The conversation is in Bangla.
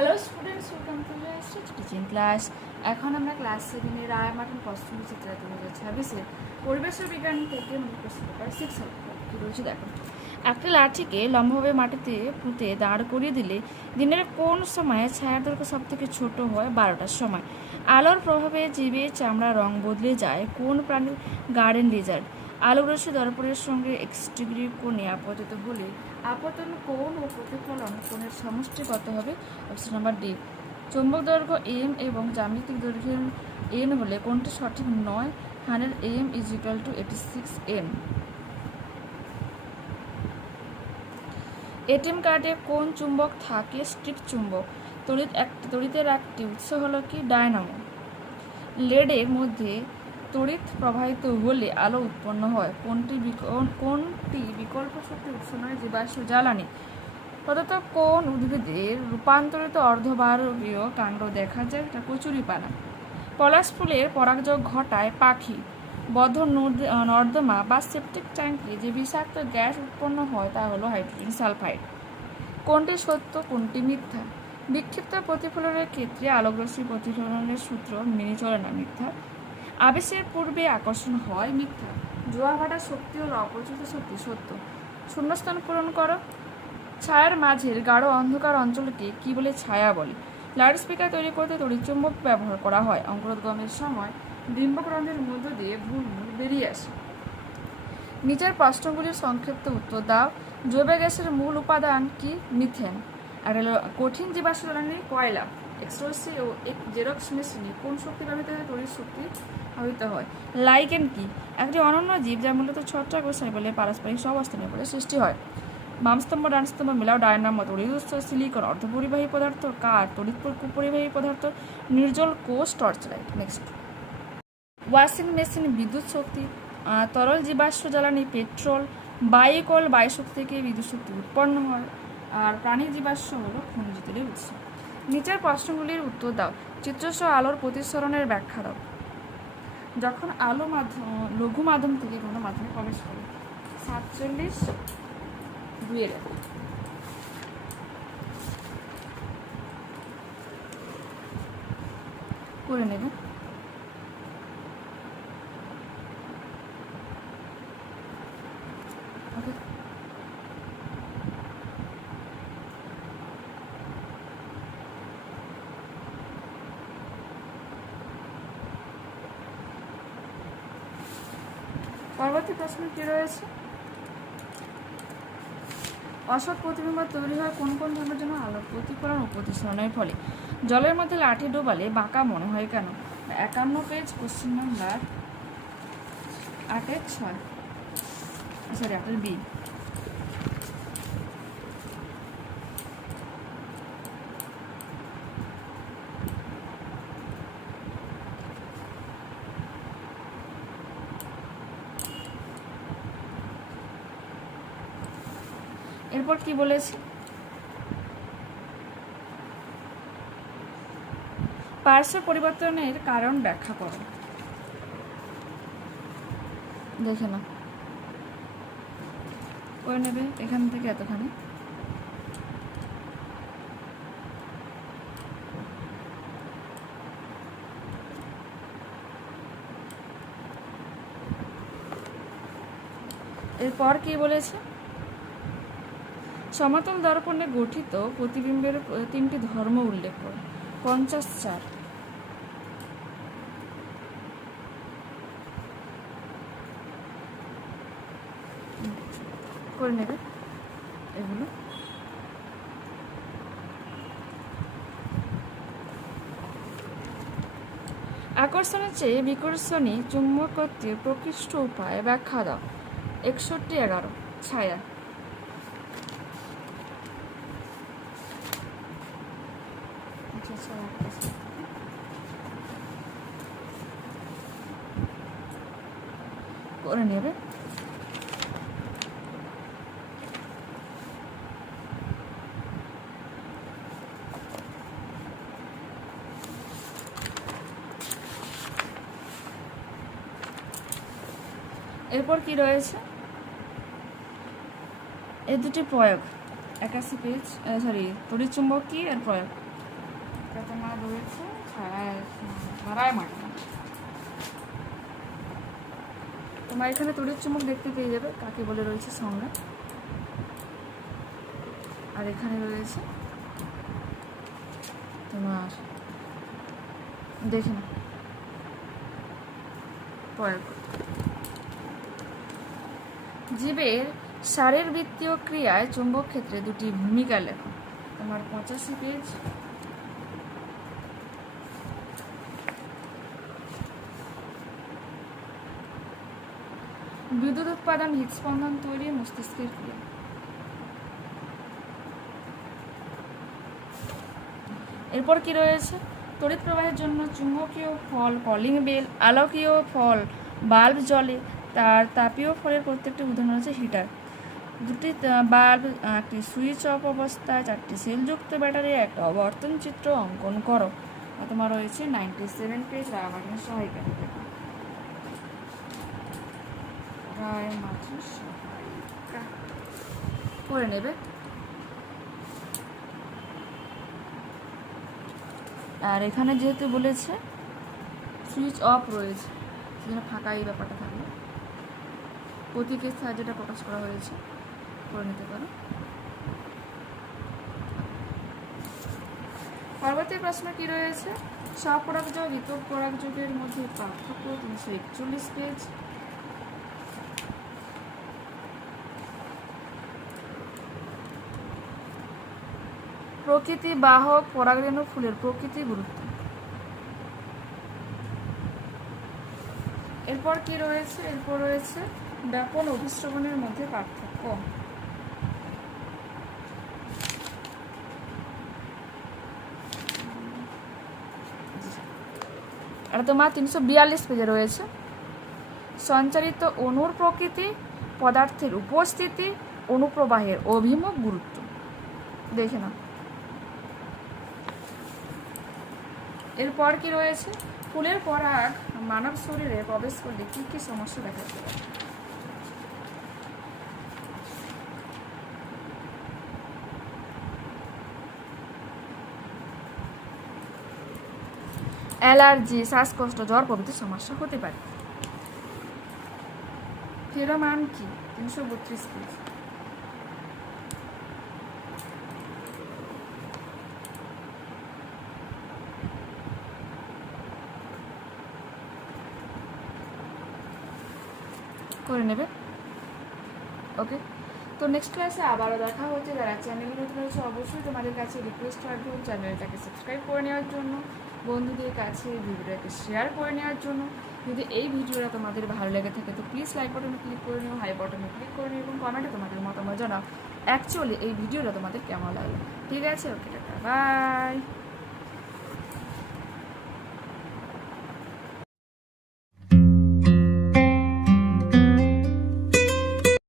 Hello students, welcome to teaching class. এখন আমরা ক্লাস 7 এর রায় মার্টিন কস্তুরী চিত্রা 2026 পরিবেশ বিজ্ঞান থেকে প্রশ্ন পেপার 6 কি রয়েছে দেখো। একটা লাঠিকে লম্বভাবে মাটিতে পুঁতে দাঁড় করিয়ে দিলে দিনের কোন সময়ে ছায়ার দৈর্ঘ্য সব থেকে ছোট হয়? 12টার সময়। আলোর প্রভাবে জীবের চামড়া রং বদলে যায় কোন প্রাণীর? Garden Lizaad. আলোক রশ্মি দর্পণের সঙ্গে x ডিগ্রি কোণে আপতিত হলে আপতন কোণ ও প্রতিফলন কোণের সমষ্টি কত হবে? Option number D. চৌম্বক দৈর্ঘ্য m এবং জ্যামিতিক দৈর্ঘ্য n হলে কোনটি সঠিক নয়? 100 m = 86 m। এটিএম কার্ডে কোন চুম্বক থাকে? স্টিক চুম্বক। তড়িতের একটি উৎস হলো কি? ডায়নামো। লেডের মধ্যে তড়িৎ প্রবাহিত হলে আলো উৎপন্ন হয় কোনটি বিকল্প শক্তির উৎস নয়? জীবাশ্ম জ্বালানি। প্রদত্ত কোন উদ্ভিদের রূপান্তরিত অর্ধবার্ষিকীয় কাণ্ড দেখা যায়? এটা কচুরিপানা। পলাশ ফুলের পরাগযোগ ঘটায় পাখি। বদ্ধ নর্দমা বা সেপটিক ট্যাঙ্কে যে বিষাক্ত গ্যাস উৎপন্ন হয় তা হলো হাইড্রোজেন সালফাইড। কোনটি সত্য, কোনটি মিথ্যা? বিক্ষিপ্ত প্রতিফলনের ক্ষেত্রে আলোকরশ্মি প্রতিফলনের সূত্র মেনে চলে না, মিথ্যা। আবেশের পূর্বে আকর্ষণ হয়, মিথ্যা। জোয়া ভাটা শক্তি হলো অপ্রচলিত শক্তি, সত্য। শূন্যস্থান পূরণ করো। ছায়ার মাঝের গাঢ় অন্ধকার অঞ্চলকে কি বলে? ছায়া বলে। লাউডস্পিকার তৈরি করতে তড়িৎচুম্বক ব্যবহার করা হয়। অঙ্কুরোদ্গমের সময় ডিম্বকরণের মধ্য দিয়ে ভ্রূণমূল বেরিয়ে আসে। নিচের প্রশ্নগুলির সংক্ষিপ্ত উত্তর দাও। জৈব গ্যাসের মূল উপাদান কি? মিথেন। আর হলো কঠিন জীবাশ্ম জ্বালানি কয়লা। এক্সরোসি ও জেরক্স মেশিনে কোন শক্তি ব্যবহৃত হয়? তড়িৎ শক্তি ব্যবহৃত হয়। লাইকেন কি? একটি অনন্য জীব যা মূলত ছত্রাক ও সাইকেলের পারস্পরিক সহাবস্থানের ফলে সৃষ্টি হয়। বাম স্তম্ভ ডান স্তম্ভ মেলাও ডায়নামো। তড়িৎ উৎস সিলিকন। অর্ধপরিবাহী পদার্থ কাঠ। তড়িৎ পরিবাহী পদার্থ নির্জল কোষ torch light. Next, washing machine বিদ্যুৎ শক্তি। তরল জীবাশ্ম জ্বালানি পেট্রোল। বায়ুকল বায়ুশক্তি থেকে বিদ্যুৎ শক্তি উৎপন্ন হয়। আর প্রাণী জীবাশ্ম হলো খনিজ তেলের উৎস। নিচের প্রশ্নগুলির উত্তর দাও। চিত্রসহ আলোর প্রতিসরণের ব্যাখ্যা দাও। যখন আলো লঘু মাধ্যম থেকে কোনো মাধ্যমে প্রবেশ করে। 47 করে নেবে। ওকে, পরবর্তী প্রশ্ন কি রয়েছে? অসৎ প্রতিবিম্ব তৈরি হয় কোন কোন ধর্মের জন্য? আলোর প্রতিফলন ও প্রতিসরণের ফলে। জলের মধ্যে লাঠি ডোবালে বাঁকা মনে হয় কেন? 51 page, question number 8-6, sorry 8 b. এরপর কি বলেছি? পার্শ্ব পরিবর্তনের কারণ ব্যাখ্যা করো। দেখে না, করে নেবে এখান থেকে এতখানি। এরপর কি বলেছে? সমতল দর্পণে গঠিত প্রতিবিম্বের 3টি ধর্ম উল্লেখ করো। 54 করে নেবে এগুলো। আকর্ষণের চেয়ে বিকর্ষণী চুম্বকত্বের প্রকৃষ্ট উপায় ব্যাখ্যা দাও। 61-11 ছায়া। করে নেবে। এরপর কি রয়েছে? এই দুটি প্রয়োগ। 81 পেজ, তড়িৎ চুম্বক কি এর প্রয়োগ। এটা তোমার রয়েছে রায়মাটি। তোমার এখানে তড়িৎ চুম্বক দেখতে পেয়ে যাবে কাকে বলে রয়েছে সংজ্ঞা। আর এখানে রয়েছে তোমার, দেখে না পরের জীবের শারীরবৃত্তীয় ক্রিয়ায় চুম্বক ক্ষেত্রে দুটি ভূমিকা লেখো। তোমার 85 পেজ। বিদ্যুৎ উৎপাদন, হৃদস্পন্দন তৈরি, মস্তিষ্কের ক্রিয়া। এরপর কি রয়েছে? তড়িৎ প্রবাহের জন্য চুম্বকীয় ফল কলিং বেল, আলোকীয় ফল বাল্ব জ্বলে, তার তাপীয় ফলের প্রত্যেকটি উদাহরণ হচ্ছে হিটার। দুটি বাল্ব, একটি সুইচ অফ অবস্থায়, 4টি সেলযুক্ত ব্যাটারি, একটা অবর্তন চিত্র অঙ্কন করো। তোমার রয়েছে 97 পেজ রায়মার্টিনের সহায়িকা করে নেবে। আর এখানে যেহেতু বলেছে সুইচ অফ রয়েছে, সেখানে ফাঁকা এই ব্যাপারটা থাকবে, প্রতীকের সাহায্যে যেটা প্রকাশ করা হয়েছে করে নিতে পারো। পরবর্তী প্রশ্ন কি রয়েছে? স্বপরাগযোগ ঋতক পরাগযোগের মধ্যে পার্থক্য, 341 পেজ। প্রকৃতি বাহক পরাগরেণু ফুলের প্রকৃতি গুরুত্ব। এরপর কি রয়েছে? এরপর রয়েছে ব্যাপন অভিশ্রবণের মধ্যে পার্থক্য। আর তোমার 342 পেজে রয়েছে সঞ্চারিত অণুর প্রকৃতি, পদার্থের উপস্থিতি, অনুপ্রবাহের অভিমুখ গুরুত্ব। দেখে না। এরপর কি রয়েছে? ফুলের পরাগ মানব শরীরে প্রবেশ করলে কি কি সমস্যা দেখা যেতে পারে? অ্যালার্জি, শ্বাসকষ্ট, জ্বর প্রভৃতি সমস্যা হতে পারে। ফেরোমন কি? 332 পেজ। করে নেবে। ওকে, তো নেক্সট ক্লাসে আবারও দেখা হচ্ছে। যারা চ্যানেলে নতুন রয়েছে অবশ্যই তোমাদের কাছে রিকোয়েস্ট রাখবো চ্যানেলটাকে সাবস্ক্রাইব করে নেওয়ার জন্য, বন্ধুদের কাছে ভিডিওটাকে শেয়ার করে নেওয়ার জন্য। যদি এই ভিডিওটা তোমাদের ভালো লেগে থাকে তো প্লিজ লাইক বাটনে ক্লিক করে নিও, হাই বাটনে ক্লিক করে নিও এবং কমেন্টে তোমাদের মতামত জানাও অ্যাকচুয়ালি এই ভিডিওটা তোমাদের কেমন লাগলো। ঠিক আছে, ওকে, টাটা, বাই।